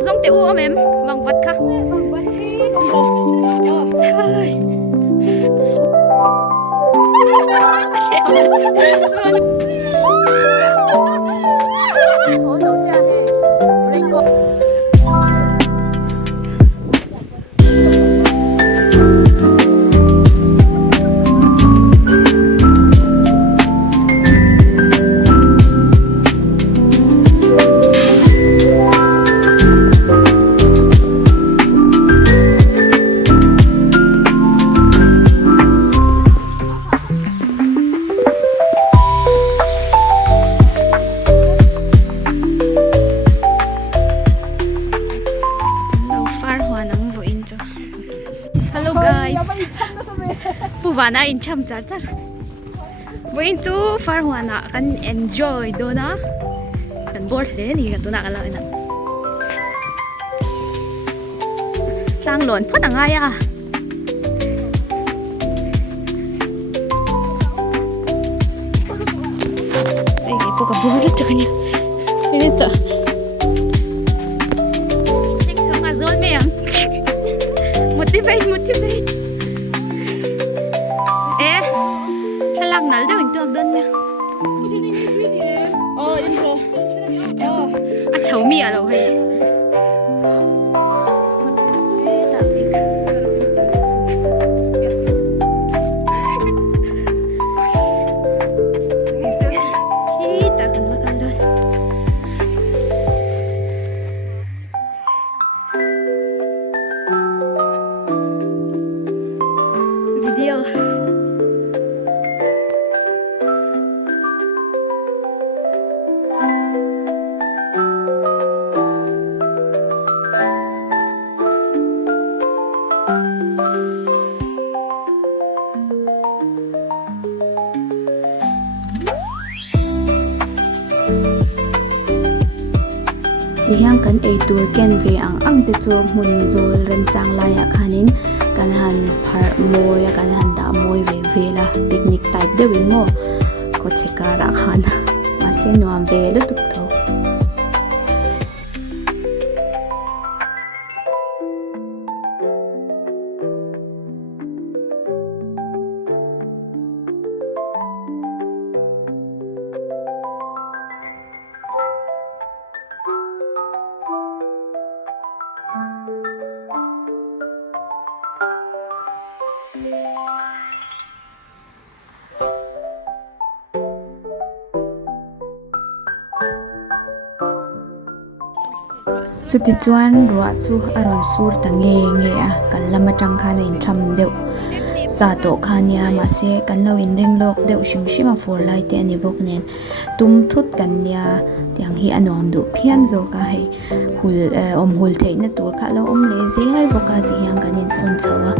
Giống tiểu ôm em vòng vật khá thôi. Hello guys. Puvana in cham char char. Going to Farwana kan enjoy do na. Kan board le ni kan tu na kala na. Tang lon phot ang aya. Ay po ka board ta kanya. Ini ta. Check sa nga zone me yang. Motivate. Eh, salang nal daw yung tuwag doon niya. Oh, yun po. At sa umi alaw hay. Kita kan bakal doon. Video. Tihang kan ay tour ken ve ang te chu mun zol ren chang la ya khanin kan han phar mo ya kan han da moi ve la picnic type de win mo ko cheka ra khan ma se nuam ve lu tuk tho. Chuti chuan ruah chu aron sur ta nge a kan lama tang khan in tham deuh sa to khania ma se kan lo in ring lok deuh shim a for lai te ani bok nen tum thut kan nia tiang hi anom du phian zo ka hei hul thei na tur kha lo om le ze hai boka ti yang kan in sun chawa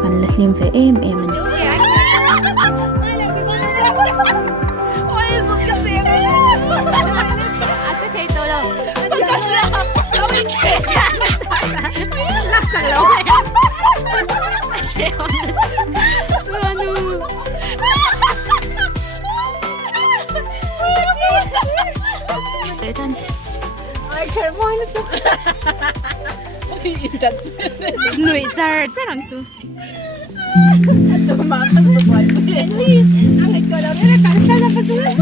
kan la hlim ve em ani. Sang lâu rồi á. Để thân. Ai kêu moi nó chút. Ôi chặt. Nuôi char chắc làm sao. Tụi mà nó tụi mày. Anh ấy cười đâu đấy là cảnh sao ra xuống.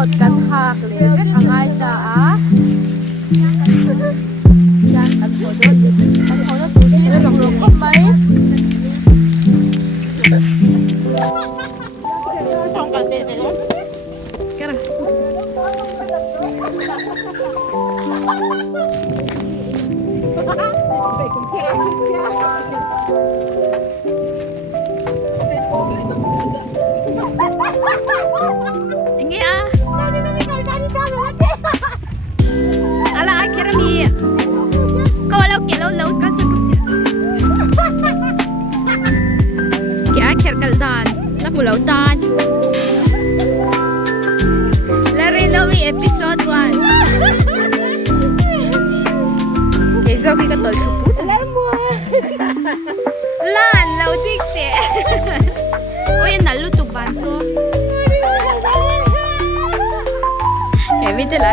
episode kan hak le angai da a yan kan hodot tu ni long long mai trong kan te te long kera ini ah ala akhirnya mi kalau kalau kan solusi ke akhir kaldan nak mulau tan lari nomi episode 1 Mizo kita tol suput lan lau dikte oh yan nalutok banso viste la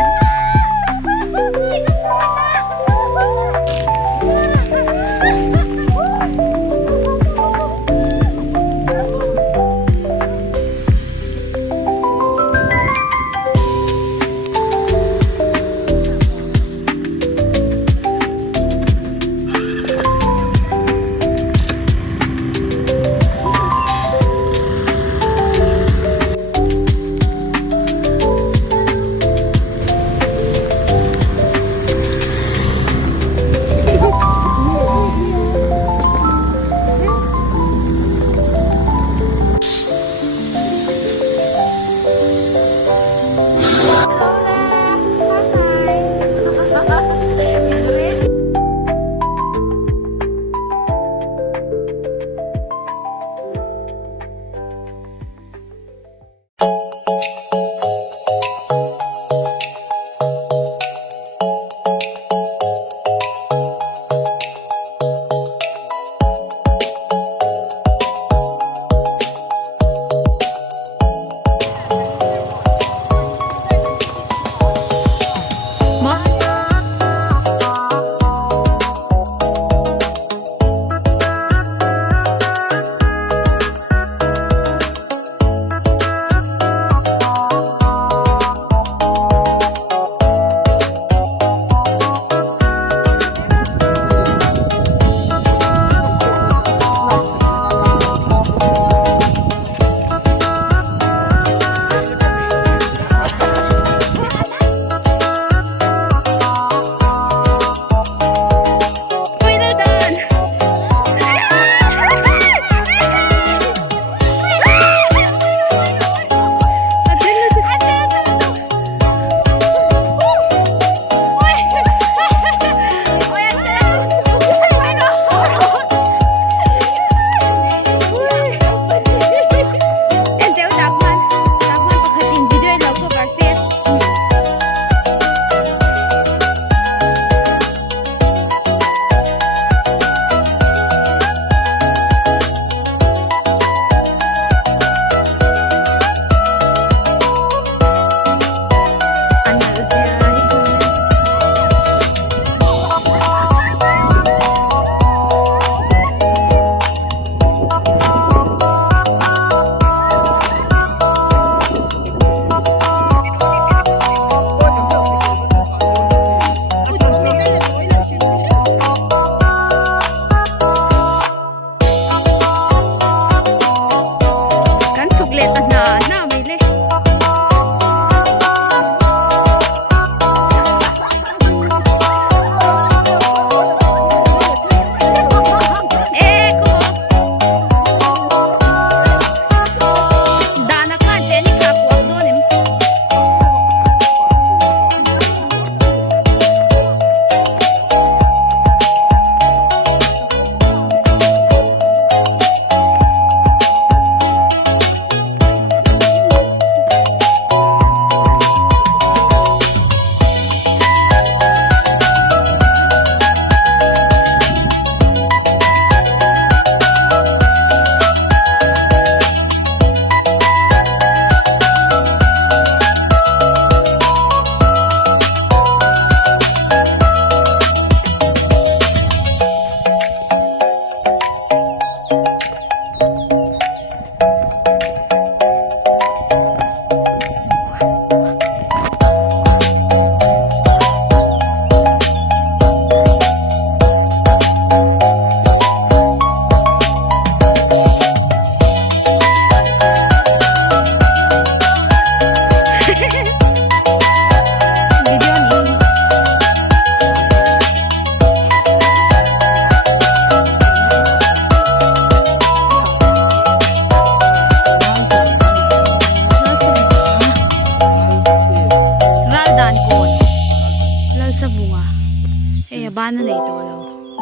ban na nei to lo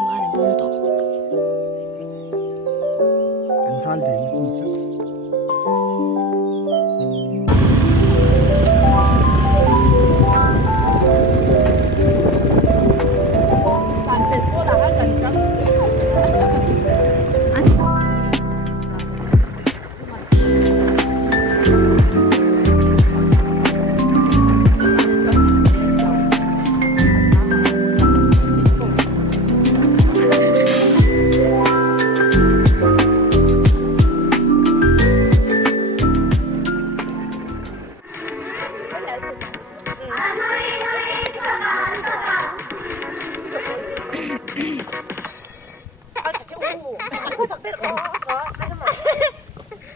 ba na bom to Anh thal về đi chứ. Làm việc cô là hết lần cấm.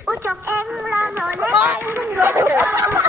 Ôi chọc em la rồi đấy.